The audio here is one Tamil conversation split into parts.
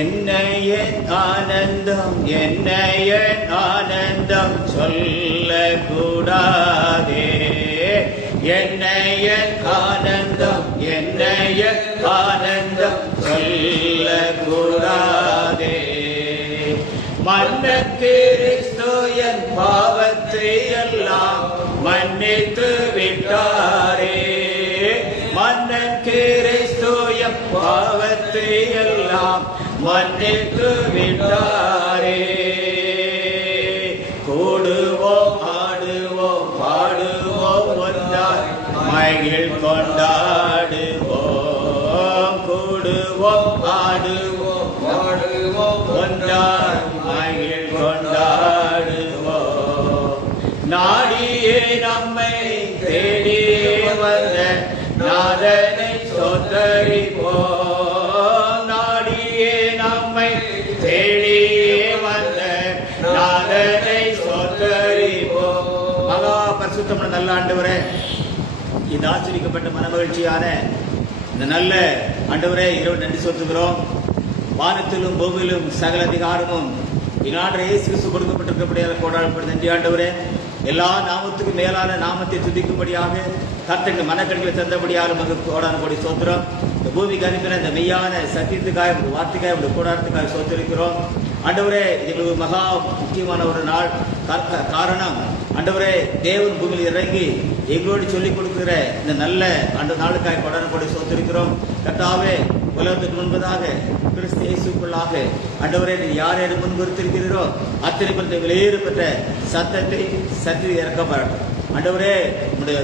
என்னைய ஆனந்தம் என்னைய ஆனந்தம் சொல்லக்கூடாதே. என்னைய ஆனந்தம் என்னைய ஆனந்தம் சொல்லக்கூடாதே. மன்னன் கிறிஸ்து என் பாவத்தை எல்லாம் மன்னித்து விட்டாரே. மன்னன் கிறிஸ்து என் பாவத்தை எல்லாம் மன்னித்து விட்டாரே. கூடுவோம் ஆடுவோம் பாடுவோம் ஒன்றாய் மகிழ் கொண்டாடுவோம். கூடுவோம் ஆடுவோம் பாடுவோம் ஒன்றாய் மகிழ் கொண்டாடுவோம். நாடியே நம்மை தேடியே வந்த நாதனை ஸ்தோத்தரிப்போம். நாடியே நம்மை தேடியே வந்த நாதனை ஸ்தோத்தரிப்போம். மகா பரிசுத்தமான நல்ல ஆண்டவரே, இந்த ஆச்சரிக்கப்பட்ட மனமகிழ்ச்சியான இந்த நல்ல ஆண்டவரே இரவு நன்றி சொல்லுகிறோம். வானத்திலும் பூமியிலும் சகல அதிகாரமும் இந்நாடு இயேசு கிறிஸ்து கொடுக்கப்பட்டிருக்கப்படியாக கொண்டாடப்படும் நன்றி ஆண்டவரே. எல்லா நாமத்துக்கும் மேலான நாமத்தை துதிக்கும்படியாக கர்த்தருக்கு மனக்கண்களை தந்தபடியாக நமக்கு கோடான கோடி சோத்திரம். இந்த பூமிக்கு அனுப்பின இந்த மெய்யான சத்தியத்துக்காக வார்த்தைக்காக கூடாரத்துக்காக சோத்திருக்கிறோம் ஆண்டவரே. இது மகா முக்கியமான ஒரு நாள். காரணம் ஆண்டவரே, தேவன் பூமியில் இறங்கி எங்களோடு சொல்லிக் கொடுக்கிற இந்த நல்ல அந்த நாளுக்காக கொடான கொடி சோத்திருக்கிறோம். கர்த்தாவே, உலகத்துக்கு முன்பதாக கிறிஸ்து இயேசுக்குள்ளாக ஆண்டவரே நீ யார் யாரை முன்குறித்திருக்கிறீரோ அத்தனை பெற்ற வெளியேறப்பட்ட சத்தத்தை சத்திய இறக்கப்படட்டும் ஆண்டவரே. உங்களுடைய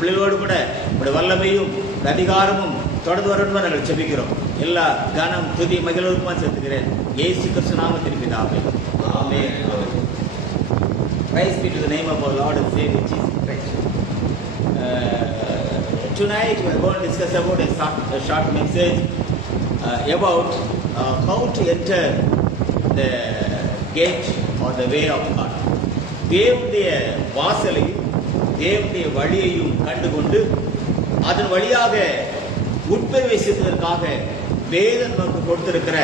பிள்ளைகளோடு கூட உங்களுடைய வல்லமையும் அதிகாரமும் தொடர்ந்து வரணும் நாங்கள் செபிக்கிறோம். எல்லா கனம் துதி மகிழ்வுமா செலுத்துகிறேன் இயேசு கிறிஸ்து நாமத்தின் பிதாவே, ஆமென். Praise be to the name of our Lord and Savior Jesus Christ. Tonight we are going to discuss about a short message about how to enter the gate or the way of God. தேவனுடைய வாசலையும் தேவனுடைய வழியையும் கண்டுகொண்டு அதன் வழியாக உட்பிரவேசிப்பதற்காக வேதம் நமக்கு கொடுத்திருக்கிற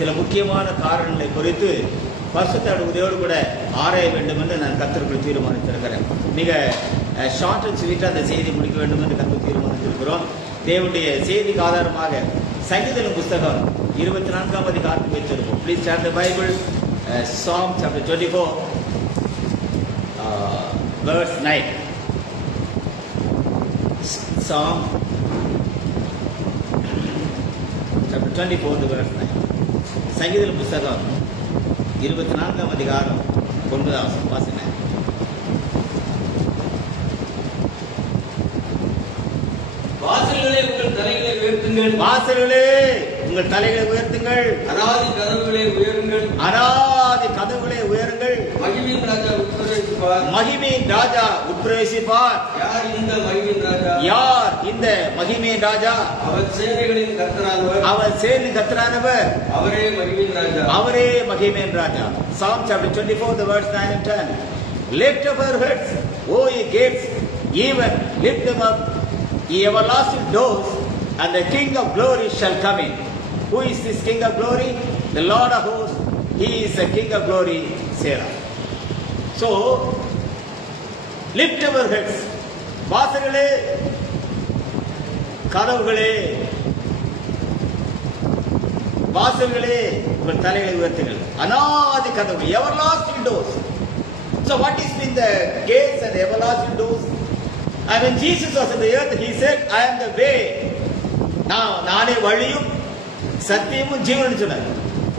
சில முக்கியமான காரணங்களை குறித்து பரிசுத்த உதவியோடு கூட ஆராய வேண்டும் என்று நான் கர்த்தருக்குள் தீர்மானித்திருக்கிறேன். மிக ஷார்ட் அண்ட் ஸ்வீட்டாக அந்த செய்தி முடிக்க வேண்டும் என்று கர்த்தர் தீர்மானித்திருக்கிறோம். தேவனுடைய செய்திக்கு ஆதாரமாக சங்கீதம் புஸ்தகம் 24ஆம் அதிகாரத்தை வைத்திருப்போம். Please stand the Bible, Psalm chapter 24 verse 9. Psalm chapter 24 verse 9. சங்கீதம் புஸ்தகம் 24ஆம் அதிகாரம் 9ஆம் வசனம். வாசல்களே உங்கள் தலைகளை உயர்த்துங்கள். வாசல்களே உங்கள் தலைகளை உயர்த்துங்கள். அராதி கதவுகளை உயருங்கள். அராதி கதவுகளை உயருங்கள். மகிமையின் ராஜா உட்பிரவேசிப்பார். மகிமையின் ராஜா உட்பிரவேசிப்பார். யார் இந்த மகிமையின் ராஜா? யார் இந்த மகிமையின் ராஜா? அவர் சேனைகளின் கர்த்தரானவர். அவர் சேனைகளின் கர்த்தரானவர். அவரே மகிமையின் ராஜா. அவரே மகிமையின் ராஜா. Psalm chapter 24 the verse 9 and 10. Lift up your heads, O ye gates, even lift them up, ye everlasting doors, and the King of glory shall come in. Who is this King of glory? The Lord of hosts. He is the King of glory, Selah. So, lift up your heads. வாசல்களே கதவுகளே வாசல்களே உங்கள் தலைகளை உயர்த்துங்கள். அநாதி கதவுகள், everlasting doors. So what is in the gates and everlasting doors? And when Jesus was on the earth, he said, I am the way. நானே வழியும் சத்தியமும் ஜீவனும் சொன்னார்.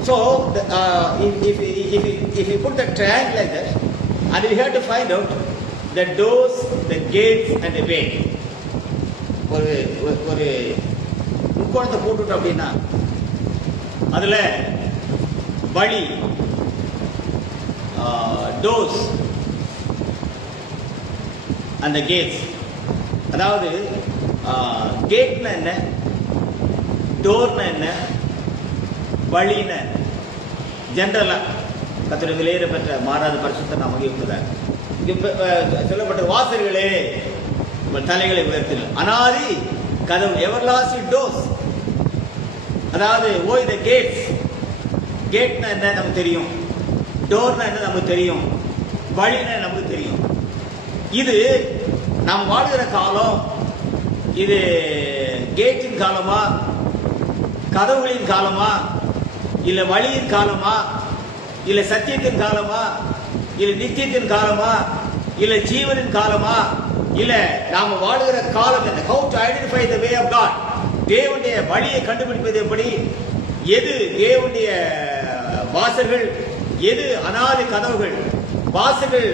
So if you put the triangle like that, and we have to find out the doors, the gates and the way. ஒரு முக்கோணத்தை போட்டுட்டோம் அப்படின்னா அதுல வழி, டோர்ஸ் அந்த கேட்ஸ். அதாவது கேட்னா என்ன, டோர்னா என்ன, வழின்னு ஜென்ரலா கர்த்தருடைய விலையேற பெற்ற மாறாத பரிசுத்த நாமமே உள்ளதார். சொல்லப்பட்ட வாசல்களே உங்கள் தலைகளை உயர்த்துங்கள். அனாதி கதவு, எவர்லாஸ்டிங் டோர்ஸ். அதாவது ஓய் த கேட்ஸ் கேட்னா என்ன நமக்கு தெரியும், டோர்னா என்ன நமக்கு தெரியும், வழினா நமக்கு தெரியும். இது நாம் வாழ்கிற காலம், இது கேட்டின் காலமா, கதவுகளின் காலமா, இல்ல வழியின் காலமா, இல்ல சத்தியத்தின் காலமா, இல்ல நித்தியத்தின் காலமா, இல்ல ஜீவனின் காலமா, இல்ல நாம வாழுகிற காலம் என்ன? How to identify the way of God? தேவனுடைய வழியை கண்டுபிடிப்பது எப்படி? எது தேவனுடைய வாசல்கள், எது அனாதி கதவுகள்? வாசல்கள்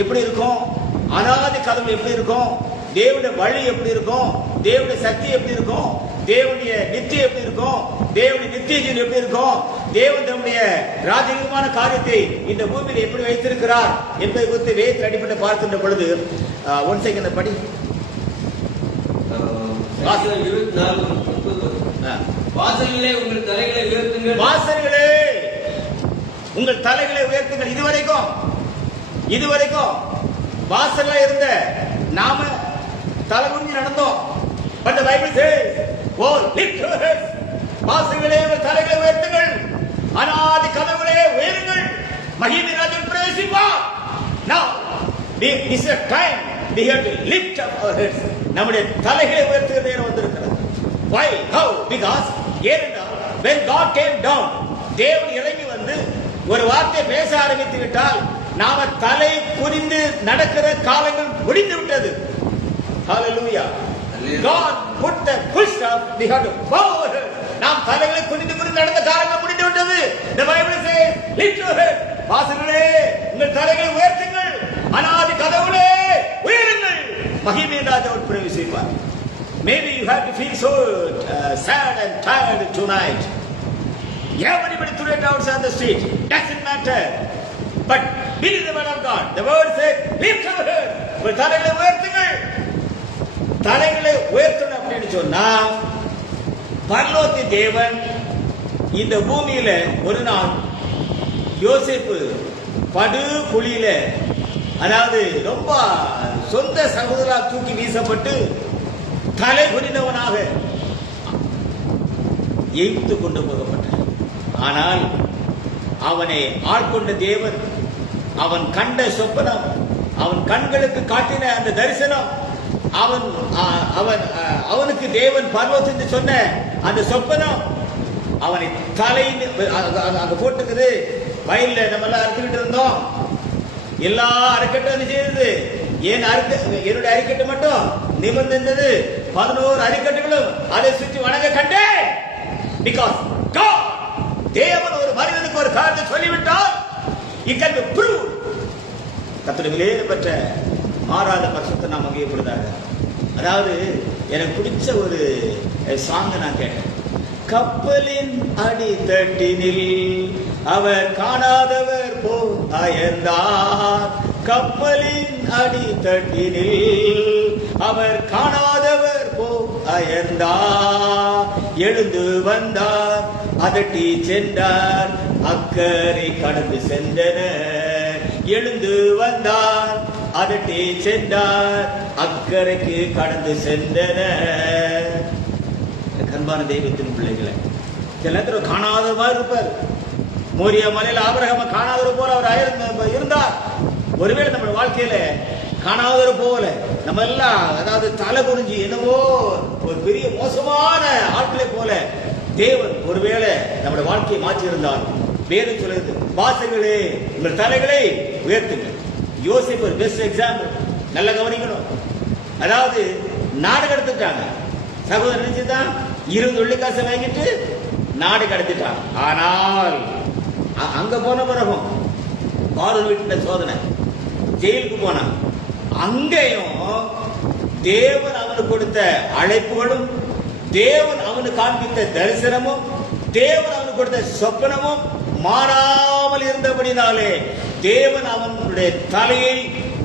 எப்படி இருக்கும், அனாதி கதவு எப்படி இருக்கும், தேவனுடைய வழி எப்படி இருக்கும், தேவனுடைய சக்தி எப்படி இருக்கும், தேவனுடைய நித்தியம் எப்படி இருக்கும், தேவனுடைய நித்திய ஜீவன் எப்படி இருக்கும், தேவன் தம்முடைய ராஜகீயமான காரியத்தை இந்த பூமியில் எப்படி வைத்திருக்கிறார் என்பதை குறித்து வேதத்தில் அடிப்படை பார்க்கின்ற பொழுது ஒன் செகண்ட் படி. வாசல் 24:30. வாசல்களே உங்கள் தலைகளை உயர்த்துங்கள். வாசல்களே உங்கள் தலைகளை உயர்த்துங்கள். இதுவரைக்கும் வாசல்ல இருந்த நாம தலை குனிஞ்சு நடந்தோம். But the Bible says, oh, lift your heads. வாசல்களே உங்கள் தலைகளை உயர்த்துங்கள், அனாதி கதவுகளே உயருங்கள், மகிமை ராஜ்யம் பிரவேசிப்பார். Now this is a time we have to lift up our heads. நம்முடைய தலைகளை உயர்த்துகிற நேரம் வந்திருக்கிறது. Why? How? Because ஏனென்றால் when God came down, தேவன் இறங்கி வந்து ஒரு வார்த்தை பேச ஆரம்பித்து விட்டால் நாம தலை குனிந்து நடக்கிற காலங்கள் முடிந்து விட்டது. Hallelujah. God put the full stop. We have to bow our heads. நாம் தலைகளை குனிந்து நடந்த காலங்கள் முடிந்து விட்டது. The Bible says, lift your head. வாசல்களே உங்கள் தலைகளை உயர்த்துங்கள், அனாதி கதவுகளே உயருங்கள், மகிமை ராஜாவுட் பிரவேசிப்பார். Maybe you have to feel so sad and tired tonight. Everybody threw it outside on the street. Doesn't matter. But believe the word of God. The word said, lift your head. உங்கள் தலைகளை உயர்த்துங்கள். தலைகளை உயர்த்தணும் அப்படின்னு சொன்னா பரலோக தேவன் இந்த பூமியில ஒரு நாள் யோசேப்பு படு குழியில, அதாவது ரொம்ப சொந்த சகோதரா தூக்கி வீசப்பட்டு தலை குனிந்தவனாக எய்த்து கொண்டு போகப்பட்டார். ஆனால் அவனை ஆட்கொண்ட தேவன், அவன் கண்ட சொப்பனம், அவன் கண்களுக்கு காட்டின அந்த தரிசனம், அவனுக்கு தேவன் பரலோகத்திலிருந்து சொன்ன அந்த சொப்பனம், அவனை தலை அங்க போட்டுக்குது. வயல்ல நம்ம எல்லாம் அறுத்துக்கிட்டு இருந்தோம், எல்லா அரைக்கட்டும் செய்தது. என்னுடைய அரிக்கட்டு மட்டும் நிமிர்ந்து இருந்தது. 11 அரிக்கட்டுகளும் அதை சுற்றி வணங்க கண்டேன். Because God, தேவன் ஒரு மனிதனுக்கு ஒரு காரியத்தை சொல்லிவிட்டால் it can be proved. கர்த்தருடைய விலையேற பெற்ற மாறாத பரிசுத்த நாம் அங்கேயப்படுதாக. அதாவது எனக்கு பிடிச்ச ஒரு சாங் நான் கேட்டேன். கப்பலின் அடித்தட்டினில் அவர் காணாதவர் போல் அயர்ந்தார். கப்பலின் அடித்தட்டினில் அவர் காணாதவர் போல் அயர்ந்தார். எழுந்து வந்தார், அதட்டி சென்றார், அக்கறை கடந்து சென்றனர். எழுந்து வந்தார், அதட்டி சென்றார், அக்கறைக்கு கடந்து சென்றனர். கண்பான தெய்வத்தின் பிள்ளைகளை, சில நேரத்தில் காணாத மாதிரி இருப்பார். மோரியா மலையில் ஆபிரகாம காணாதவர் போல அவர் இருந்தார். ஒருவேளை நம்ம வாழ்க்கையில காணாதவர் போல நம்ம எல்லாம், அதாவது தலை குனிஞ்சு என்னவோ ஒரு பெரிய மோசமான ஆட்களை போல தேவன் ஒருவேளை நம்முடைய வாழ்க்கையை மாற்றி இருந்தார். வேறு சொல்லுது, வாசல்களே உங்கள் தலைகளை உயர்த்துங்கள். யோசிப்பு ஒரு பெஸ்ட் எக்ஸாம்பிள். நல்லா கவனிக்கணும். அதாவது நாடு கடத்திட்டாங்க. சகோதரன் நினைச்சுதான் 20 வெள்ளிக்காசை வாங்கிட்டு நாடு கடத்திட்டாங்க. ஆனால் அங்க போன பிறகும் பார்வன் வீட்டுல சோதனை, ஜெயிலுக்கு போனான். அங்கேயும் தேவன் அவனுக்கு கொடுத்த அழைப்புகளும், தேவன் அவனுக்கு காண்பித்த தரிசனமும், தேவன் அவனுக்கு கொடுத்த சொப்பனமும் மாறாமல் இருந்தபடினாலே தேவன் அவனுடைய தலையை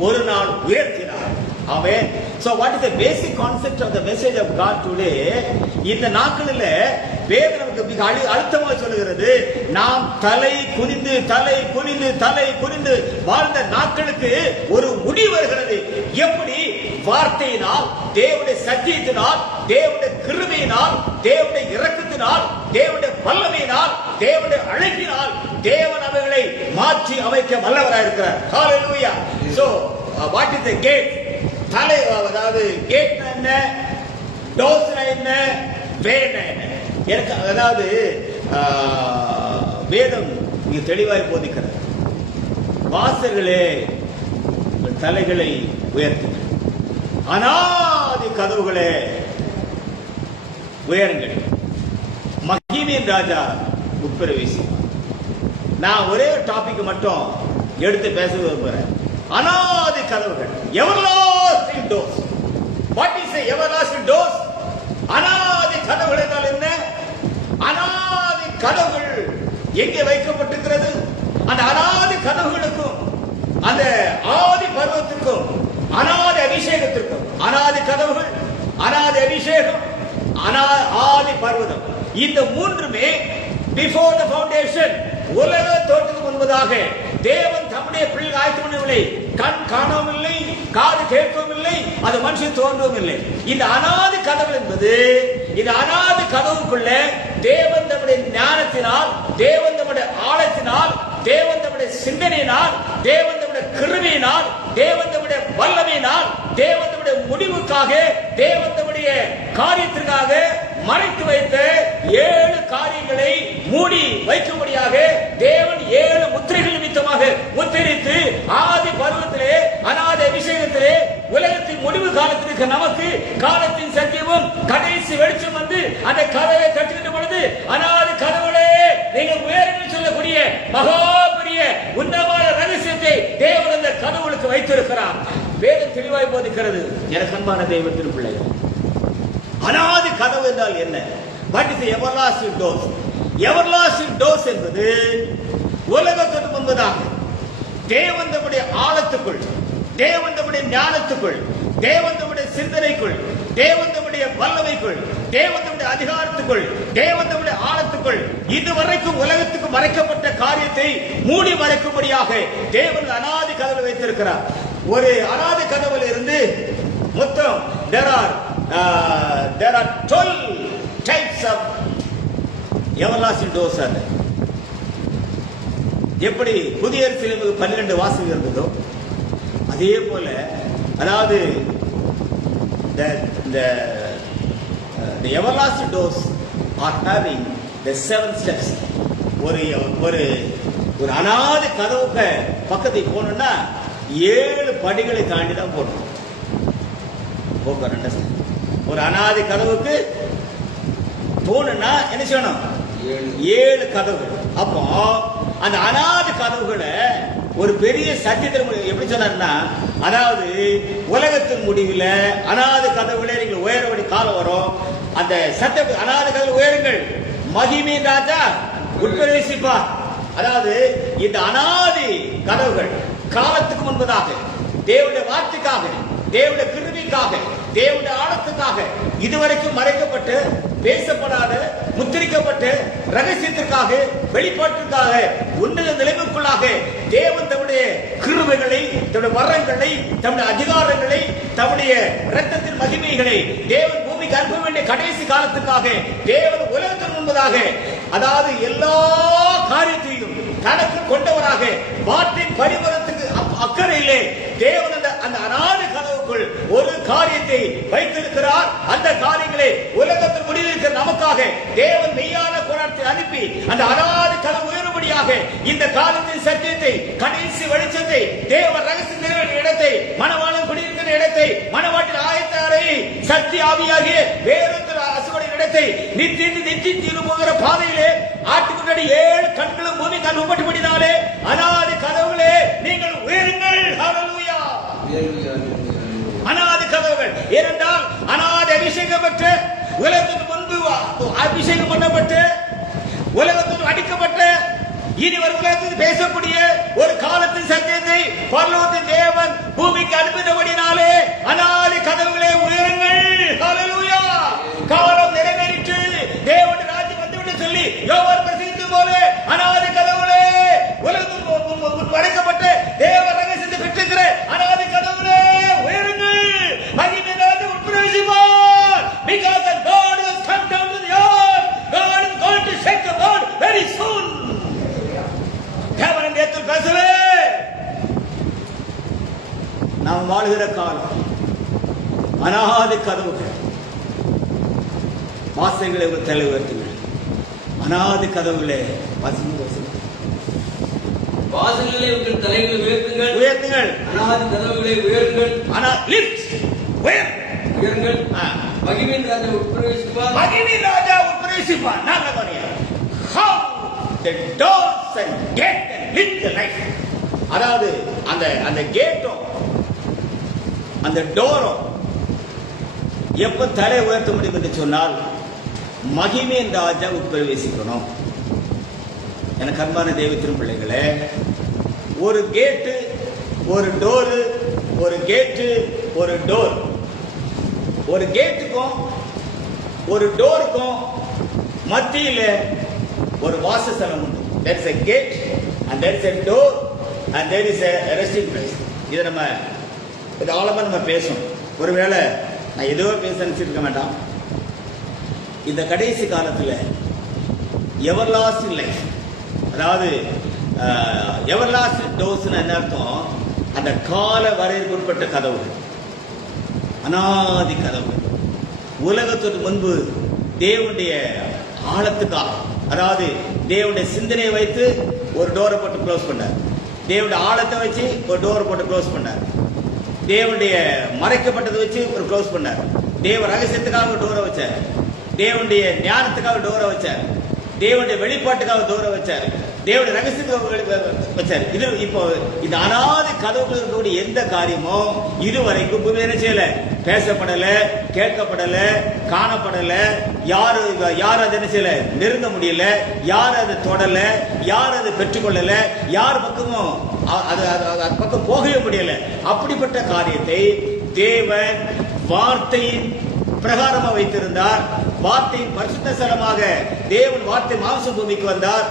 ஒரு நாள் உயர்த்தினார். ஆமென். So what is the basic concept of the message of God today? இந்த நாட்களில் வேதம் நமக்கு மிக அழுத்தமாக சொல்லுகிறது, நாம் தலை குனிந்து தலை குனிந்து தலை குனிந்து வாழ்ந்த நாட்களுக்கு ஒரு முடிவு வருகிறது. எப்படி? வார்த்தையினால், தேவனுடைய சத்தியத்தினால், தேவனுடைய கிருபையினால், தேவனுடைய இரக்கத்தினால், தேவனுடைய வல்லமையினால் தேவனுடைய அழைப்பினால் தேவன் அவைகளை மாற்றி அமைக்க வல்லவராக இருக்கிறார். ஹalleluya. So what is the gate? தலை, அதாவது கேட் என்ன, டோஸ் என்ன, வேன் என்ன? எனக்கு அதாவது வேதம் இங்கு தெளிவாய் போதிக்கிறது. வாசர்களே உங்கள் தலைகளை உயர்த்துங்கள், அநாதி கதவுகளே உயருங்கள், மகிமையின் ராஜா உட்பிரவேசிப்பார். நான் ஒரே டாபிக் மட்டும் எடுத்து பேச விரும்புகிறேன். அநாதி கதவுகள், everlasting doors. What is everlasting doors? அநாதி கதவுகள் என்றால் என்ன? அநாதி கதவுகள் எங்கே வைக்கப்பட்டிருக்கிறது? அந்த அநாதி கதவுகளுக்கும் அந்த ஆதி பருவத்திற்கும் அநாதி அபிஷேகத்திற்கும், அநாதி கதவுகள், அநாதி அபிஷேகம், ஆதி பர்வதம், இந்த மூன்றுமே பிஃபோர் த ஃபவுண்டேஷன், உலக தோற்றத்துக்கு முன்பதாக தேவன் தம்முடைய பிள்ளைகள் ஆயத்தம் பண்ணவில்லை. கண் காணவும் இல்லை, காது கேட்கவும் இல்லை, அது மனுஷன் தோன்றவும் இல்லை. இந்த அநாதி கதவு என்பது, இந்த அநாதி கதவுக்குள்ள தேவன் தம்முடைய ஞானத்தினால், தேவன் தம்முடைய ஆழத்தினால், தேவன் தம்முடைய சிந்தனையினால், தேவன் தம்முடைய கிருபையினால், தேவன் தம்முடைய வல்லமையினால், தேவன் தம்முடைய முடிவுக்காக, தேவன் தம்முடைய காரியத்திற்காக மறைத்து வைத்த 7 காரியங்களை மூடி வைக்கும்படியாக தேவன் 7 முத்திரைகள் நிமித்தமாக முத்திரித்து ஆதி பருவத்திலே, அநாதி அபிஷேகத்திலே, உலகத்தின் முடிவு காலத்திற்கு நமக்கு காலத்தின் சத்தியமும் கடைசி வெளிச்சம் வந்து அந்த கதவை தட்டுகின்ற பொழுது, அநாதி கதவுகளே நீங்கள் உயர்ந்து சொல்லக்கூடிய மகா பெரிய உன்னதமான ரகசியத்தை தேவன் அந்த கதவுகளுக்கு வைத்திருக்கிறார். வேதம் தெளிவாய் போதிக்கிறது. எனக்கு அன்பான தெய்வத்தின் பிள்ளைகள், அநாதி கதவு என்றால் என்ன? What is the everlasting doors? Everlasting doors என்பது உலகத்திற்கு முன்பதாக தேவன் தம்முடைய ஆழத்துக்குள், தேவன் தம்முடைய ஞானத்துக்குள், தேவன் தம்முடைய சிந்தனைக்குள், தேவன் தம்முடைய வல்லமைக்குள், தேவன் தம்முடைய அதிகாரத்துக்குள், தேவன் தம்முடைய ஆழத்துக்குள் இதுவரைக்கும் உலகத்துக்கு மறைக்கப்பட்ட காரியத்தை மூடி மறைக்கும்படியாக தேவன் அநாதி கதவை வைத்திருக்கிறார். ஒரு அநாதி கதவில் இருந்து மொத்தம் there are 12 types of everlasting doors. எப்படி புதிய எருசலேமுக்கு 12 வாசல்கள் இருந்ததோ அதே போல, அதாவது the everlasting doors are having the 7 steps. ஒரு அநாதி கதவுக்கு பக்கத்துக்கு போகணும்னா 7 படிகளை தாண்டி தான் போகணும். ஒரு அநாதி கதவுக்கு போகணும்னா என்ன செய்யணும்? 7 கதவுகள். அப்போ அந்த அநாதி கதவுகளை ஒரு பெரிய சத்தியத்தில் எப்படி சொன்னார்னா, அதாவது உலகத்தின் முடிவில் அநாதி கதவுகளே நீங்கள் உயரபடி காலம் வரும். அந்த சத்திய அநாதி கதவு உயருங்கள், மகிமையின் ராஜா உட்பிரவேசிப்பார். அதாவது இந்த அநாதி கதவுகள் காலத்துக்கு முன்பதாக தேவனுடைய வார்த்தைக்காக, தேவனுடைய கிருபைக்காக, தேவனுடைய ஆழத்துக்காக இதுவரைக்கும் மறைக்கப்பட்டு பேசப்படாத, முத்திரிக்கப்பட்ட ரகசியத்திற்காக, வெளிப்பாட்டிற்காக, உன்னத நிலைமைக்குள்ளாக தேவன் தம்முடைய கிருபைகளை, தம்முடைய வரங்களை, தம்முடைய அதிகாரங்களை, தம்முடைய இரத்தத்தின் மகிமைகளை தேவன் பூமிக்கு அனுப்ப வேண்டிய கடைசி காலத்துக்காக தேவன் உலகத்தின் முன்பதாக, அதாவது எல்லா காரியத்தையும் தனக்கு கொண்டவராக, வார்த்தை பரிவரத்துக்கு அக்கறையிலே தேவன் அந்த அநாதி கதவுக்குள் ஒரு காரியத்தை வைத்திருக்கிறார். அந்த காரியங்களை உலகத்தில் முடிவிருக்கிற நமக்காக தேவன் மெய்யான குணத்தை அனுப்பி அந்த அநாதி கதவு உயரும்படியாக இந்த காலத்தின் சத்தியத்தை, கடைசி வெளிச்சத்தை, தேவ ரகசிய நிறைவேற்ற இடத்தை, மணவாளன் குடியிருக்கிற இடத்தை, மணவாட்டின் ஆயத்த அறையை, சக்தி ஆவியாகிய வேறொரு அசுவடின் இடத்தை, நித்தி திரும்புகிற பாதையிலே ஆட்டுக்குட்டி 7 கண்களும் பூமி கண்பட்டுபடினாலே அநாதி கதவுகளே நீங்கள் உயருங்கள். ஹல்லேலூயா. அநாதி கதவுகள். ஏனென்றால் அநாதி அபிஷேகம் பெற்று உலகத்துக்கு முன்பு அபிஷேகம் பண்ணப்பட்டு உலகத்துக்கு அடிக்கப்பட்ட இனி வரும் உலகத்தில் பேசக்கூடிய ஒரு காலத்தின் சத்தியத்தை பரலோகத்தின் தேவன் பூமிக்கு அனுப்பினபடினாலே அநாதி கதவுகளே உயருங்கள். ஹல்லேலூயா. காலம் நிறைவேறிற்று, தேவனுடைய ராஜ்யம் வந்துவிட்டு சொல்லி யோவான் பிரசங்கித்தது போல அநாதி கதவுகளே உலகத்துக்கு மறைக்கப்பட்ட தேவ ரகசியத்தை பெற்றிருக்கிற அநாதி கதவுகளே உயருங்கள். மகிமையின் ராஜா உட்பிரவேசிப்பார். Because the God has come down to the earth, God is going to shake the world very soon. நாம் வாழ்கிற காலம் அனாதி கதவுகள். வாசல்களை ஒரு தலை உயர்த்துங்கள். அனாதி கதவுகளே வாசல்களே உங்கள் தலைகளை உயர்த்துங்கள். உயர்த்துங்கள். அனாதி கதவுகளை உயருங்கள். உயருங்கள். மகிமையின் ராஜா உட்பிரவேசிப்பார். மகிமையின் ராஜா உட்பிரவேசிப்பார். நல்ல காரியம். How the doors and gate and lit the light. அதாவது அந்த கேட்டும் அந்த டோரும் எப்ப தலை உயர்த்த முடியும் என்று சொன்னால் மகிமையின் ராஜா உட்பிரவேசிக்கணும். எனக்கு அன்பான தெய்வத்தின் பிள்ளைகளே, ஒரு கேட்டு ஒரு டோரு, ஒரு கேட்டு ஒரு டோர். ஒரு கேட்டுக்கும் ஒரு டோருக்கும் மத்தியில் ஒரு வாசஸ்தலம் உண்டு. There is a gate and there is a door and there is a resting place. இது ஆழமா நம்ம பேசணும். ஒருவேளை நான் ஏதோ பேச நினைச்சிருக்க வேண்டாம். இந்த கடைசி காலத்தில் எவர்லாஸ்டிங் லைஃப், அதாவது எவர்லாஸ்டிங் டோர்ஸ்னு என்ன அர்த்தம்? அந்த கால வரையறுக்கப்பட்ட கதவுகள், அனாதி கதவுகள். உலகத்திற்கு முன்பு தேவனுடைய ஆழத்துக்காக, அதாவது தேவனுடைய சிந்தனையை வைத்து ஒரு டோரை போட்டு க்ளோஸ் பண்ணார். தேவனுடைய ஆழத்தை வச்சு ஒரு டோரை போட்டு க்ளோஸ் பண்ணார். தேவனுடைய மறைக்கப்பட்டதை வச்சு ஒரு க்ளோஸ் பண்ணார். தேவ ரகசியத்துக்காக ஒரு டோரை வச்சார். தேவனுடைய ஞானத்துக்காக டோரை வச்சார். தேவனுடைய வெளிப்பாட்டுக்காக டோரை வச்சார். தேவனுடைய ரகசியத்துக்காக வச்சார். இது இப்போ இந்த அனாதி கதவுகள் இருக்கக்கூடிய எந்த காரியமும் இதுவரைக்கும் பூமியில செய்யல, பேசப்படல, கேட்கப்படல, காணப்படல. யார் அதை என்ன செய்யல, நெருங்க முடியல, யார் அதை தொடல, யார் அதை பெற்றுக்கொள்ளல, யார் பக்கமும் அது பக்கம் போகவே முடியல. அப்படிப்பட்ட காரியத்தை தேவன் வார்த்தையின் பிரகாரமா வைத்திருந்தார். வார்த்தையின் பரிசுத்த ஸ்தலமாக தேவன் வார்த்தை மாம்ச பூமிக்கு வந்தார்.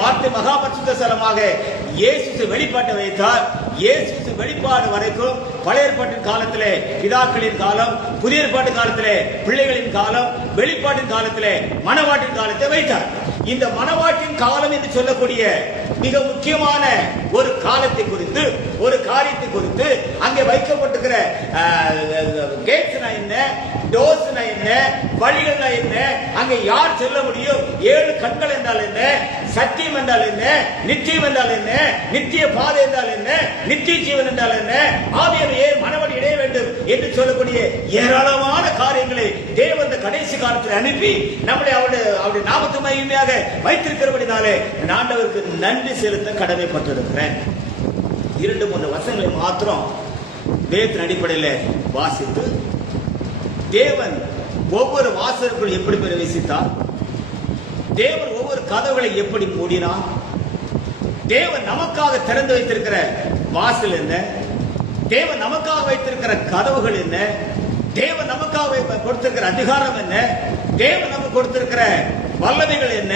வார்த்தை மகா பரிசுத்த ஸ்தலமாக இயேசு வெளிப்பாட்டை வைத்தார். இயேசு வெளிப்பாடு வரைக்கும் பழைய ஏற்பாட்டின் காலத்திலே பிதாக்களின் காலம், புதிய ஏற்பாட்டு காலத்திலே பிள்ளைகளின் காலம், வெளிப்பாட்டின் காலத்திலே மனவாட்டின் காலத்தை வைத்தார். இந்த மனவாட்டின் காலம் என்று சொல்லக்கூடிய மிக முக்கியமான ஒரு காலத்தை குறித்து, ஒரு காரியத்தை குறித்து அங்கே வைக்கப்பட்டிருக்கிற கேட்ஸ்னா என்ன, டோர்ஸ்னா என்ன, வழிகள்னா என்ன, அங்கே யார் செல்ல முடியும், 7 கண்கள் என்றால் என்ன, சத்தியம் என்றால் என்ன, நிச்சயம் என்றால் என்ன, நித்திய பாதை என்றால் என்ன, நித்திய ஜீவன் என்றால் என்ன, ஆவியானவர் ஏன் மனவடி இடைய வேண்டும் என்று சொல்லக்கூடிய ஏராளமான காரியங்களை தேவன் இந்த கடைசி காலத்தில் அனுப்பி நம்மளை அவருடைய நாமத்து மகிமையாக வைத்திருக்கிறபடினாலே ஆண்டவருக்கு நன்றி செலுத்த கடமைப்பட்டிருக்கிறேன். 2-3 வசனங்களை மாத்திரம் வேதத்தின் அடிப்படையில் வாசித்து, தேவன் ஒவ்வொரு வாசலுக்குள் எப்படி பிரவேசித்தார், தேவன் ஒவ்வொரு கதவுகளை எப்படி மூடினார், தேவன் நமக்காக திறந்து வைத்திருக்கிற வாசல் என்ன, தேவன் நமக்காக வைத்திருக்கிற கதவுகள் என்ன, தேவன் நமக்காக கொடுத்திருக்கிற அதிகாரம் என்ன, தேவன் நமக்கு கொடுத்திருக்கிற வல்லமைகள் என்ன,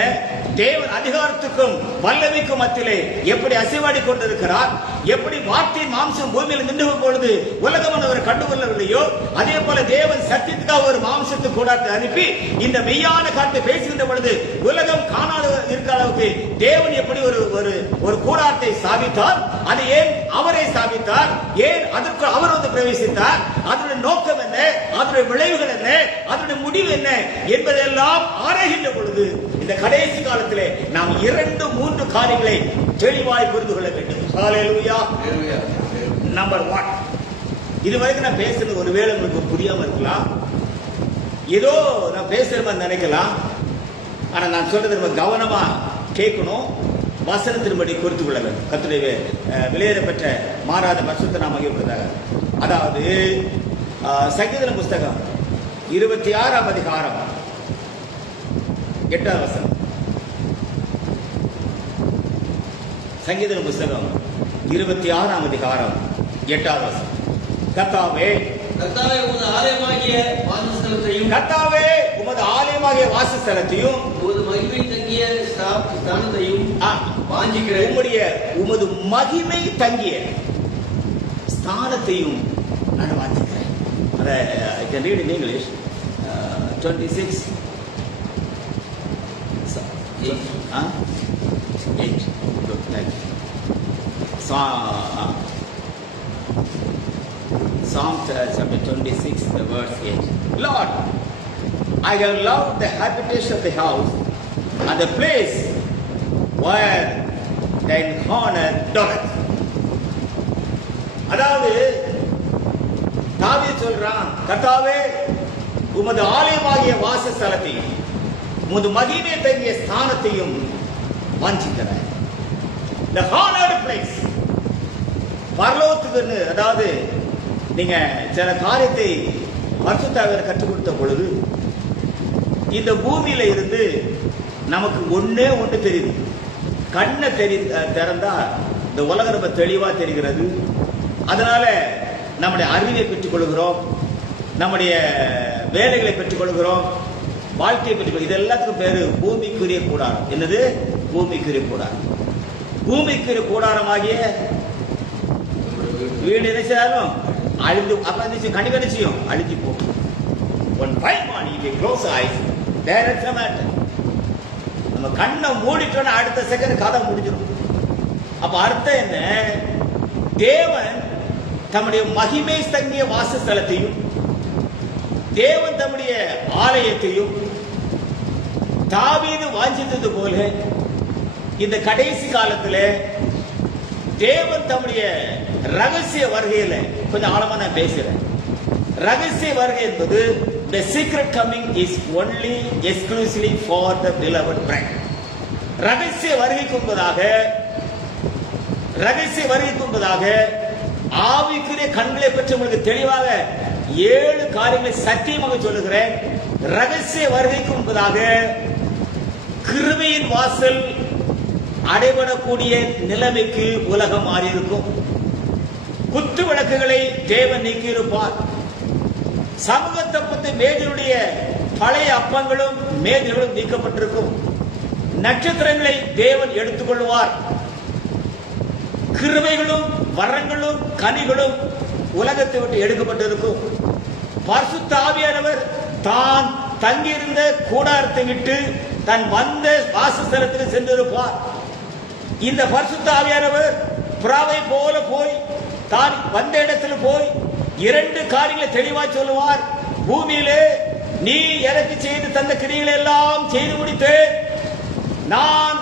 தேவன் அதிகாரத்துக்கும் வல்லமைக்கும் மத்தியிலே எப்படி அசைவாடி கொண்டிருக்கிறார், எப்படி வார்த்தையின் மாம்சம் பூமியில் நின்று பொழுது உலகம் அவர் கண்டுகொள்ளவில்லையோ அதே போல தேவன் சத்தியத்துக்காக ஒரு மாம்சத்தை கூடாரத்தை அனுப்பி இந்த மெய்யான காரியத்தை பேசுகின்ற பொழுது உலகம் காணாத இருக்கிற அளவுக்கு தேவன் எப்படி ஒரு கூடாரத்தை ஸ்தாபித்தார், அது ஏன் அவரை ஸ்தாபித்தார், ஏன் அதற்கு அவர் வந்து பிரவேசித்தார், அதனுடைய நோக்கம் என்ன, அதனுடைய விளைவுகள் என்ன, அதனுடைய முடிவு என்ன என்பதெல்லாம் ஆராய்கின்ற பொழுது இந்த கடைசி காலத்திலே நாம் 2-3 காரியங்களை தெளிவாய் புரிந்து கொள்ள வேண்டும். ஹல்லேலூயா. நம்பர் 1, இதுவரைக்கும் நான் பேசுறது ஒருவேளை உங்களுக்கு புரியாம இருக்கலாம், ஏதோ நான் பேசுற மாதிரி நினைக்கலாம். ஆனா நான் சொல்றது நம்ம கவனமா கேட்கணும், வசனத்தின்படி குறித்துக் கொள்ள வேண்டும். கர்த்தருடைய விலையேறப்பெற்ற மாறாத பரிசுத்த நாமம் மகிமைப்படுவதாக. அதாவது சங்கீத புஸ்தகம் 26ஆம் அதிகாரம் 8ஆம் வசனம். சங்கீத புஸ்தகம் 26ஆம் அதிகாரம் 8ஆம் வசனம். கர்த்தாவே உமது ஆலயமாகிய வாசஸ்தலத்தையும், கர்த்தாவே உமது ஆலயமாகிய வாசஸ்தலத்தையும், உமது மகிமை தங்கிய ஸ்தானத்தையும் வாஞ்சிக்கிறேன். உமது மகிமை தங்கிய ஸ்தானத்தையும் நான் வாஞ்சிக்கிறேன். அதை I can read in English. 26 8. Good. Psalm chapter 26, the verse 8. Lord, I have loved the habitation of the house and the place where thine honor dwelleth. அதாவது தாவீது சொல்றான், கர்த்தாவே உமது ஆலயமாகிய வாசஸ்தலத்தையும் உமது மகிமை தங்கிய ஸ்தானத்தையும் வாஞ்சிக்கிறேன். The honored place. பரலோகத்துக்கு, அதாவது நீங்க சில காரியத்தை பரிசுத்தாவியானவர் கற்றுக் கொடுத்த பொழுது இந்த பூமியில இருந்து நமக்கு ஒண்ணே ஒன்று தெரியுது. கண்ணை திறந்தா இந்த உலகம் ரொம்ப தெளிவா தெரிகிறது. அதனால நம்முடைய அறிவை பெற்றுக் கொள்கிறோம், நம்முடைய வேலைகளை பெற்றுக் கொள்கிறோம், வாழ்க்கையை பெற்றுக் இது எல்லாத்துக்கும் பேரு பூமிக்குரிய கூடாரம். என்னது? பூமிக்குரிய கூடாரம். பூமிக்குரிய கூடாரமாகிய வீடு என்ன செய்யணும்? அழிந்து கண்டிப்பா நிச்சயம் அழிஞ்சு போகும். One fine morning, if you close eyes, there is a matter. நம்ம கண்ணை மூடிட்டோம்னா அடுத்த செகண்ட் கதை முடிஞ்சிடும். அப்ப அர்த்தம் என்ன? தேவன் தம்முடைய மகிமை தங்கிய வாசஸ்தலத்தையும் தேவன் தம்முடைய ஆலயத்தையும் தாவீது வாஞ்சித்தது போல இந்த கடைசி காலத்துல தேவன் தம்முடைய ரகசிய வருகையில கொஞ்சம் ஆழமா நான் பேசுறேன். ரகசிய வருகை என்பது the secret coming is only exclusively for the beloved bride. ரகசிய வருகைக்கு முன்பதாக ஆவிக்குரிய கண்களை பற்றி உங்களுக்கு தெளிவாக 7 காரியங்களை சத்தியமாக சொல்லுகிறேன். ரகசிய வருகைக்கு முன்பதாக கிருபையின் வாசல் அடைபடக்கூடிய நிலைமைக்கு உலகம் மாறி இருக்கும். குத்து விளக்குகளை தேவன் நீக்கி இருப்பார். சமூகத்தை பற்றி மேஜருடைய பழைய அப்பங்களும் மேஜர்களும் நீக்கப்பட்டிருக்கும். நட்சத்திரங்களை தேவன் எடுத்துக்கொள்வார். கிருபைகளும் வரங்களும் கனிகளும் உலகத்தை விட்டு எடுக்கப்பட்டிருக்கும். பரிசுத்த ஆவியானவர் தான் தங்கியிருந்த கூடாரத்தை விட்டு தன் வந்த வாசஸ்தலத்துக்கு சென்றிருப்பார். இந்த பரிசுத்த ஆவியானவர் புறாவை போல போய் தான் வந்த இடத்துல போய் 2 காரியங்களை தெளிவா சொல்லுவார். பூமியிலே நீ எனக்கு செய்து தந்த கிரியைகளை எல்லாம் செய்து முடித்தேன். நான்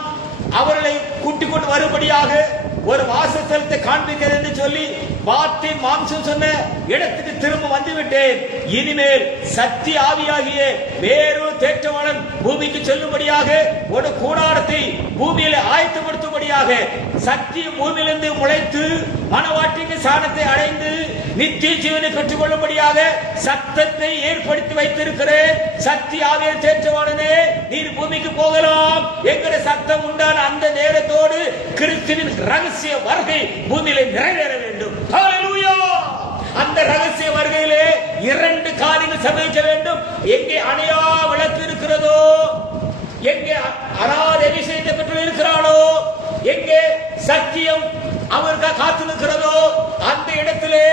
அவர்களை கூட்டிக் கொண்டு வரும்படியாக ஒரு வாசஸ்தலத்தை காண்பிக்கிறேன் என்று சொல்லி வார்த்தை மாம்சம் சொன்ன இடத்துக்கு திரும்ப வந்துவிட்டேன். இனிமேல் சத்திய ஆவியாகிய வேறொரு தேற்றவாளன் பூமிக்கு செல்லும்படியாக ஒரு கூடாரத்தை பூமியில ஆயத்தப்படுத்தும்படியாக சத்திய பூமியிலிருந்து முளைத்து மனவாட்டிக்கு சாணத்தை அடைந்து நித்திய ஜீவனை பெற்றுக் கொள்ளும்படியாக சத்தத்தை ஏற்படுத்தி வைத்திருக்கிறேன். சத்திய ஆவிய தேற்றவாளனே, நீர் பூமிக்கு போகலாம் என்கிற சத்தம் உண்டான அந்த நேரத்தோடு கிறிஸ்துவின் ரகசிய வருகை பூமியில நிறைவேற வேண்டும். ஹல்லேலூயா! அந்த ரகசிய வருகையிலே 2 காரியங்கள் சம்பவிக்க வேண்டும். எங்கே அணையா விளக்கு இருக்கிறதோ, எங்கே அராத அபிஷேகத்தை பெற்று இருக்கிறாளோ, எங்கே சத்தியம் அவருக்கு காத்து நிற்கிறதோ அந்த இடத்திலே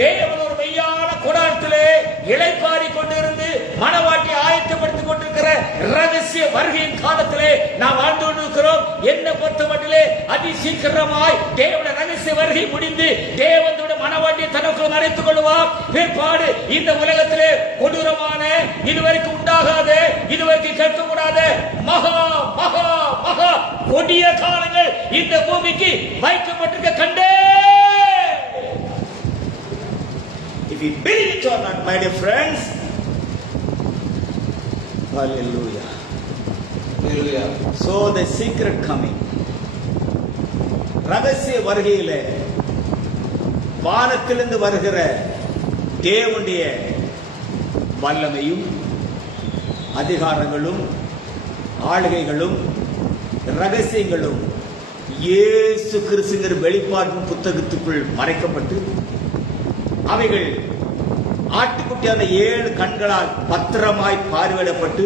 தேவன் ஒரு மெய்யான கூடாரத்திலே இளைப்பாரி கொண்டிருந்து மனவாட்டி ஆயத்தப்படுத்திக் கொண்டிருக்கிற ரகசிய வருகையின் காலத்திலே நாம் வாழ்ந்து கொண்டிருக்கிறோம். என்ன பொறுத்த மட்டிலே அதி சீக்கிரமாய் தேவனுடைய ரகசிய வருகை முடிந்து தேவனுடைய மனவாட்டியை தனக்குள் அழைத்துக் கொள்வார். பிற்பாடு இந்த உலகத்திலே கொடூரமான, இதுவரைக்கும் உண்டாகாத, இதுவரைக்கும் கேட்கக்கூடாத மகா மகா மகா கொடிய காலங்கள் இந்த பூமிக்கு வைக்கப்பட்டிருக்க கண்டே. If you believe it or not, my dear friends, hallelujah. Hallelujah. So the secret coming, ரகசிய வருகையிலே வானத்திலிருந்து வருகிற தேவனுடைய வல்லமையும் அதிகாரங்களும் ஆளுகைகளும் ரகசியங்களும் இயேசு கிறிஸ்துவின் வெளிப்பாட்டின் புத்தகத்துக்குள் மறைக்கப்பட்டு அவைகள் ஆட்டுக்குட்டியான 7 கண்களால் பத்திரமாய் பார்வையிடப்பட்டு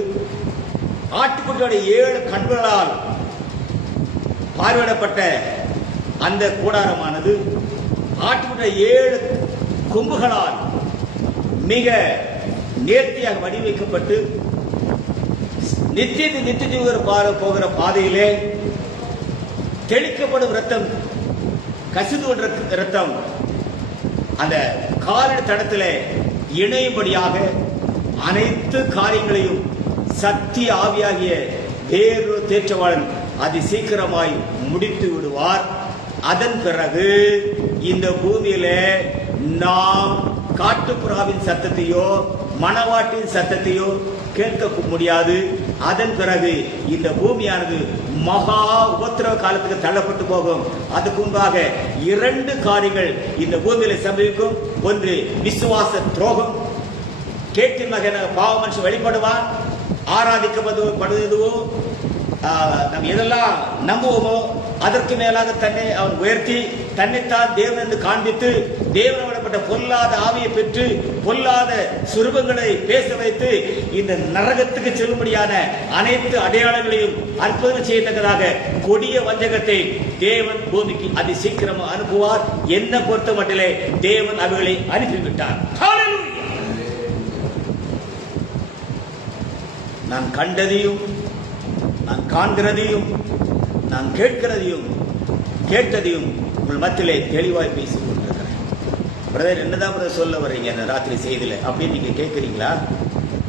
ஆட்டுக்குட்டியோட 7 கண்களால் பார்வையிடப்பட்ட அந்த கூடாரமானது ஆட்டுக்குட்டிய 7 கொம்புகளால் மிக நேர்த்தியாக வடிவமைக்கப்பட்டு நித்திய போகிற பாதையிலே தெளிக்கப்படும் ரத்தம், கசிந்து ரத்தம் அந்த காலடி தடத்துல இணையும்படியாக அனைத்து காரியங்களையும் சத்திய ஆவியாகிய வேறு தேற்றவாளன் அதி சீக்கிரமாய் முடித்து விடுவார். அதன் பிறகு இந்த பூமியில நாம் காட்டுப்புறாவின் சத்தத்தையோ மணவாட்டின் சத்தத்தையோ கேட்க முடியாது. அதன் பிறகு இந்த பூமியானது மகா உபத்திரவ காலத்துக்கு தள்ளப்பட்டு போகும். அதுக்கு முன்பாக 2 காரியங்கள் இந்த பூமியில சம்பவிக்கும். ஒன்று விசுவாச துரோகம், கேட்டின் மகன பாவ மனுஷன் வெளிப்படுவான். ஆராதிக்கப்படுவதுவோ நம்ம எதெல்லாம் நம்புவோமோ அதற்கு மேலாக தன்னை அவன் உயர்த்தி தன்னைத்தான் தேவன் என்று காண்பித்து தேவன் விடப்பட்ட பொல்லாத ஆவியை பெற்று பொல்லாத சுரூபங்களை பேச வைத்து இந்த நரகத்துக்கு செல்லும்படியான அனைத்து அடையாளங்களையும் அற்புதம் செய்யத்தக்கதாக கொடிய வஞ்சகத்தை தேவன் பூமிக்கு அதி சீக்கிரம் அனுப்புவார். என்ன பொறுத்த மட்டிலே தேவன் அவைகளை அனுப்பிவிட்டார். நான் கண்டதையும் நான் காண்கிறதையும் நான் கேட்கிறதையும் கேட்டதையும் உங்கள் மத்தியிலே தெளிவாய் பேசிக் கொண்டிருக்கிறேன். பிரதர் என்னதான் பிரதர் சொல்ல வர்றீங்க இந்த ராத்திரி செய்தியில அப்படின்னு நீங்க கேட்கிறீங்களா?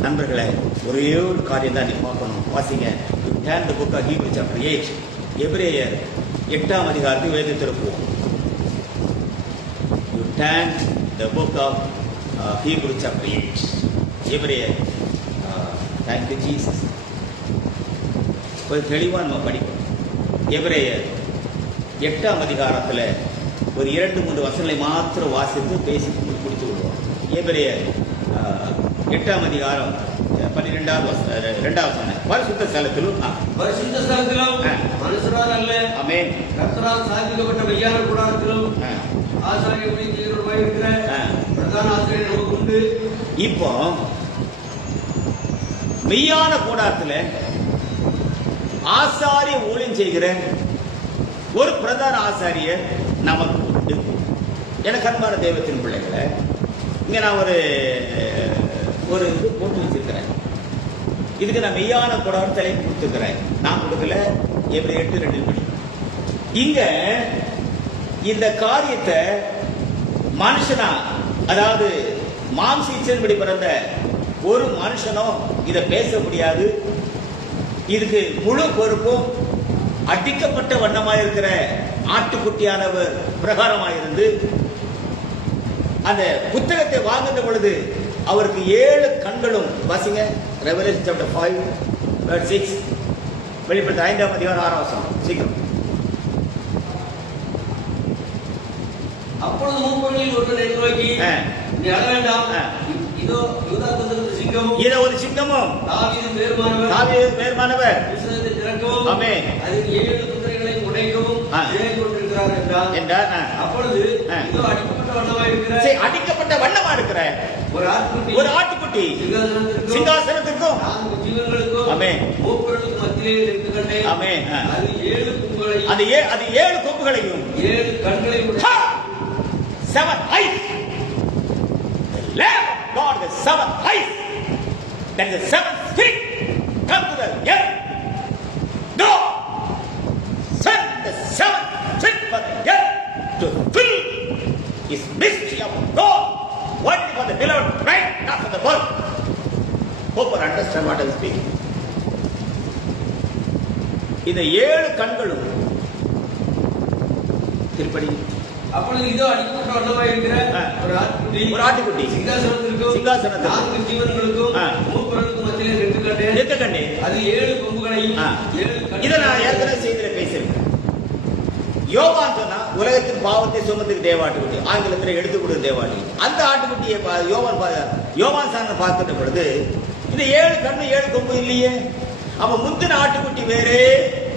நண்பர்களே, ஒரே ஒரு காரியம் தான் நீங்க பார்க்கணும். வாசிங்க Turn the book of Hebrews chapter 8. எபிரேயர் 8ஆம் அதிகாரத்தை வேதத்தை திருப்புவோம். You turn the book of Hebrews chapter 8. எபிரேயர் thank you Jesus. கொஞ்சம் தெளிவாக நம்ம படிப்போம். எபிரேயர் 8ஆம் அதிகாரத்தில் ஒரு 2-3 வசனங்களை மாத்திரம் வாசித்து பேசி முடித்து விடுவோம். எபிரேயர் 8ஆம் அதிகாரம் 12வது வசனம். பரிசுத்த ஸ்தலத்திலும் மனுஷரால் அல்ல, ஆமென், கர்த்தரால் சாதிக்கப்பட்ட மெய்யான கூடாரத்திலும் ஆசாரிய ஊழியர்களுமாய் இருக்கிற பிரதான ஆசிரியர் நமக்கு உண்டு. இப்போ மெய்யான கூடாரத்தில் ஆசாரிய ஊழியம் செய்கிற ஒரு பிரதான ஆசாரியர் நமக்கு உண்டு. எனக்கு அன்பான தெய்வத்தின் பிள்ளைகளை, இங்க நான் ஒரு இது போட்டு வச்சிருக்கிறேன். இதுக்கு நான் மெய்யான கூடாரத்தை கொடுத்துக்கிறேன். நான் கொடுக்கல. எபிரேயர் 8:2 படி இங்க இந்த காரியத்தை மனுஷனா, அதாவது மாம்சீச்சன்படி பிறந்த ஒரு மனுஷனும் இதை பேச முடியாது. இதுக்கு முழு பொறுப்பும் அடிக்கப்பட்ட வண்ணமாக இருக்கிற ஆட்டுக்குட்டியானவர் பிரகாரமாயிருந்து அந்த புத்தகத்தை வாங்குகின்ற பொழுது அவருக்கு 7 கண்களும், வாசிங்க ரெவலேஷன் சாப்டர் 5:6, வெளிப்படுத்த 5ஆம் அதிகாரம் 6ஆம் வசனம். சீக்கிரம். அப்பொழுது மூப்பர்களில் ஒருவனை நோக்கி, நீ அழ வேண்டாம், இதோ யூதா கோத்திரத்து சிங்கமும், இதோ ஒரு சிங்கமும், தாவீது வேறுமானவர் புத்தகத்தை திறக்கவும், ஆமென், அதில் 7 முத்திரைகளை உடைக்கவும் இறங்கி கொண்டிருக்கிறார் என்றார். அப்பொழுது இதோ அடிக்கப்பட்ட வண்ணமா இருக்கிற ஒரு ஆட்டுக்குட்டி சிங்காசனத்திற்கும் 4 ஜீவன்களுக்கும், ஆமென், மூப்பர்களுக்கும் மத்தியிலே நின்று கண்டேன். ஆமென். அது 7 கொம்புகளையும், அது 7 கொம்புகளையும் 7 கண்களையும் 7 eyes. The Lamb of God with 7 eyes. That is the 7th spirit come to the earth. No, send the 7th spirit for the earth to fill His mystery of God. Only for the beloved bride, not for the world. Hope you understand what I am speaking. இந்த 7 கண்களும் திருப்படி. அப்பொழுது இதோ அடிக்கப்பட்ட வண்ணமாய் இருக்கிற ஒரு ஆட்டுக்குட்டி சிங்காசனத்திற்கும் 4 ஜீவன்களுக்கும் மூப்பர்களுக்கும் மத்தியிலே நின்று கண்டேன். அது 7 கொம்புகளையும் 7 இதை நான் ஏற்கனவே செய்தில பேசியிருக்கேன். யோவான் சொன்னா உலகத்தின் பாவத்தை சுமந்துக்கு தேவாட்டுக்குட்டி, ஆங்கிலத்தில் எடுத்துக் கொடுக்க தேவாட்டி. அந்த ஆட்டுக்குட்டியை யோவான் சாண பார்க்கின்ற பொழுது இந்த 7 கண்ணு 7 கொம்பு இல்லையே. அப்ப முந்தின ஆட்டுக்குட்டி வேறு,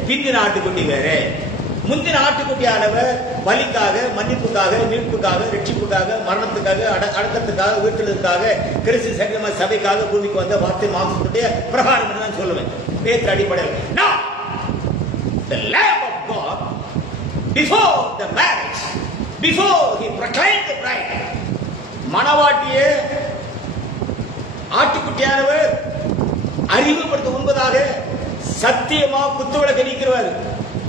பிந்தின ஆட்டுக்குட்டி வேறு. முந்தின ஆட்டுக்குட்டியானவர் பலிக்காக, மன்னிப்புக்காக, மீட்புக்காக, ரட்சிப்புக்காக, மரணத்துக்காக, அடக்கத்துக்காக, வீட்டுக்காக, கிறிஸ்து சங்கம சபைக்காக பூமிக்கு வந்த வார்த்தை மாம்சத்துடைய பிரகாரம் தான் சொல்லுவேன். பேர் அடிப்படையில் Now, the Lamb of God, before the marriage, before he proclaimed the bride, மணவாட்டியே ஆட்டுக்குட்டியானவர் அறிவுப்படுத்த முன்பதாக சத்தியமா குத்துவிளக்க நீக்கிறவர்,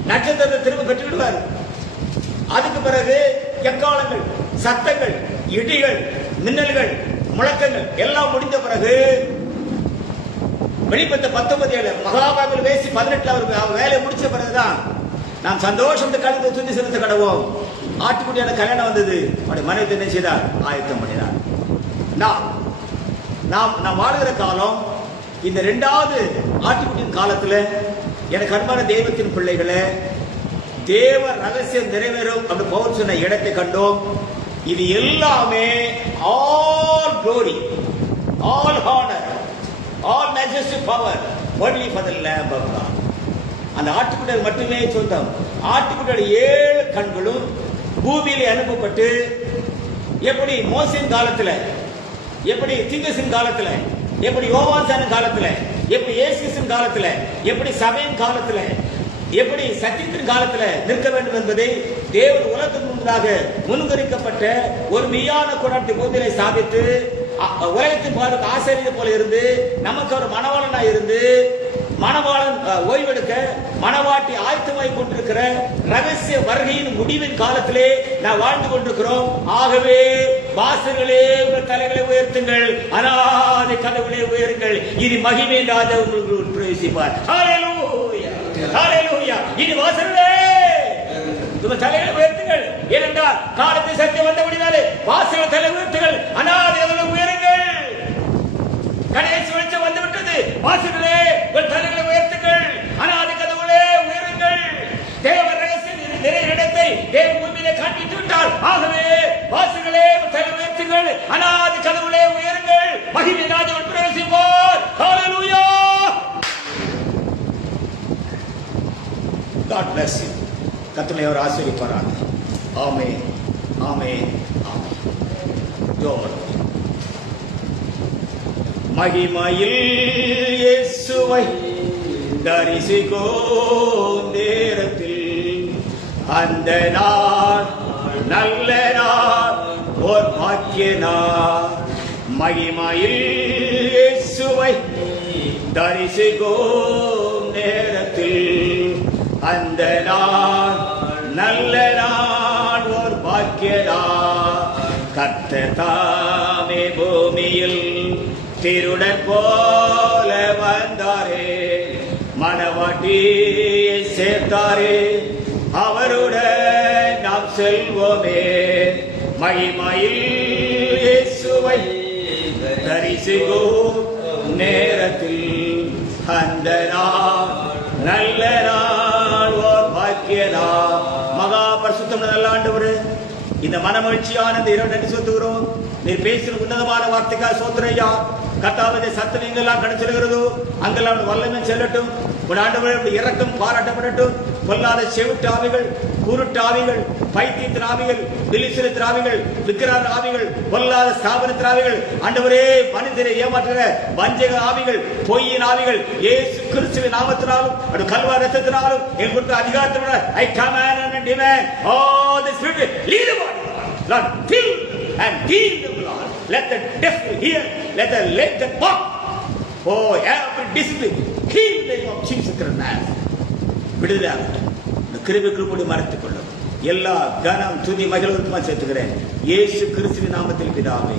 நட்சத்திரத்தை திரும்ப பெற்று விடுவார். அதுக்கு பிறகு எக்காலங்கள் சத்தங்கள், இடிகள், மின்னல்கள், முழக்கங்கள் எல்லாம் முடிந்த பிறகு வெளிப்பட்ட 19 மகாபாபில் பேசி 18 அவர் வேலையை முடிச்ச பிறகுதான் நாம் சந்தோஷம் கலந்து துதி செலுத்த கடவோம். ஆட்டுக்குட்டியான கல்யாணம் வந்தது. அவருடைய மனைவி என்ன செய்தார்? ஆயத்தம் பண்ணினார். நாம் வாழ்கிற காலம் இந்த 2வது ஆட்டுக்குட்டியின் காலத்துல எனக்கு அன்பான தெய்வத்தின் பிள்ளைகளே, தேவ ரகசியம் நிறைவேறும் அப்படி பவுல் சொன்ன இடத்தை கண்டோம். இது எல்லாமே all glory, all honor, all majesty, power only for the Lamb of God. அந்த ஆட்டுக்குட்டிக்கு மட்டுமே சொந்தம். ஆட்டுக்குட்டியோட 7 கண்களும் பூமியிலே அனுப்பப்பட்டு எப்படி மோசேயின் காலத்துல, எப்படி தீர்க்கதரிசியின் காலத்துல, எப்படி யோவான் காலத்துல, எப்படி இயேசுவின் காலத்துல, எப்படி சபையின் காலத்துல, எப்படி சத்தியத்தின் காலத்துல நிற்க வேண்டும் என்பதை தேவன் உலகத்துக்கு முன்பதாக முன்கரிக்கப்பட்ட ஒரு மெய்யான குணத்தை பூமியிலே சாதித்து உலகத்தின் பார்வைக்கு ஆசிரியர் போல இருந்து நமக்கு ஒரு மணவாளனா இருந்து மணவாளன் ஓய்வெடுக்க மணவாட்டி ஆயத்தமாய் கொண்டிருக்கிற ரகசிய வருகையின் முடிவின் காலத்திலே நாம் வாழ்ந்து கொண்டிருக்கிறோம். ஆகவே வாசர்களே உங்கள் தலைகளை உயர்த்துங்கள், அநாதி கதவுகளை உயருங்கள், இனி மகிமை ராஜா உங்களுக்கு பிரவேசிப்பார். ஹல்லேலூயா, ஹல்லேலூயா. இனி வாசர்களே உங்கள் தலைகளை உயர்த்துங்கள், ஏனென்றால் காலத்தை சத்தியம் வந்தபடினாலே வாசல் தலை உயர்த்துங்கள், அநாதி கதவுகளை உயருங்கள். கடைசி வெளிச்சம் வந்துவிட்டது. வாசல்களே உங்கள் தலைகளை உயர்த்துங்கள், அநாதி கதவுகளே உயருங்கள். தேவ ரகசியம் நிறைய இடத்தை தேவ பூமியிலே காண்பித்து விட்டார். ஆகவே வாசல்களே உங்கள் தலை உயர்த்துங்கள், அநாதி கதவுகளே உயருங்கள், மகிமை ராஜாவுடன் பிரவேசிப்பார். ஹல்லேலூயா. God bless you. கர்த்தர் அவர் ஆசீர்வதிப்பாராக. ஆமென், ஆமென், ஆமென். ஜோம். மகிமையில் இயேசுவை தரிசிக்கும் நேரத்தில் அந்த நாள் நல்ல நாள், ஓர் பாக்கிய நாள். மகிமையில் இயேசுவை தரிசிக்கும் நேரத்தில் அந்த நாள் நல்ல நாள், ஓர் பாக்கிய நாள். கர்த்தர் தாமே பூமியில் திருடன் போல வந்தாரே, மணவாட்டியை சேர்த்தாரே, அவருடன் நாம் செல்வோமே. மகிமையில் இயேசுவை தரிசிக்கும் நேரத்தில் அந்த நாள் நல்ல நாள், ஓர் பாக்கிய நாள். மகா பரிசுத்தம் நல்ல ஆண்டவரே, இந்த மனமகிழ்ச்சியான இந்த இரவு நன்றி சொல்லுகிறோம். நீர் பேசுகிற உன்னதமான வார்த்தைக்காக சோதனையா கர்த்தாவே, சத்தம் எங்கெல்லாம் கிடைச்சிருக்கிறதோ அங்கெல்லாம் வல்லமை செல்லட்டும். உன் ஆண்டவரே இரக்கம் பாராட்டப்படட்டும். பொல்லாத செவிட்டு ஆவிகள், குருட்டு ஆவிகள், பைத்தியத்தின் ஆவிகள், பிலிசிரத்தின் ஆவிகள், விக்கிரக ஆவிகள், பொல்லாத ஸ்தாபனத்தின் ஆவிகள், ஆண்டவரே மனிதரை ஏமாற்றுகிற வஞ்சக ஆவிகள், பொய்யின் ஆவிகள், இயேசு கிறிஸ்துவின் நாமத்தினாலும் அது கல்வாரி ரத்தத்தினாலும் எங்களுக்கு அதிகாரத்தினாலும் I command and demand all the spirit lead the body, Lord, fill and heal them, Lord. Let the deaf hear, let the lame walk. Oh, every discipline, heal the name of Jesus Christ. விடுதலையாகட்டும். இந்த கிருபைக்குள் மறைத்துக் கொள்ளும். எல்லா கனம் துதி மகிழ்வுமா சேர்த்துக்கிறேன் இயேசு கிறிஸ்துவின் நாமத்தில் பிதாவே.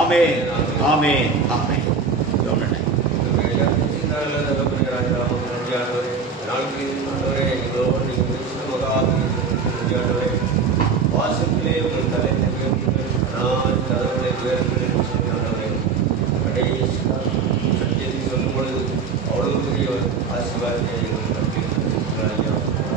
ஆமென், ஆமென், ஆமென். வாசத்திலே உங்கள் தலைமை கதவுகளை உயர்ந்து சத்தியத்தை சொல்லும் பொழுது அவ்வளவு பெரிய ஆசீர்வாதத்தை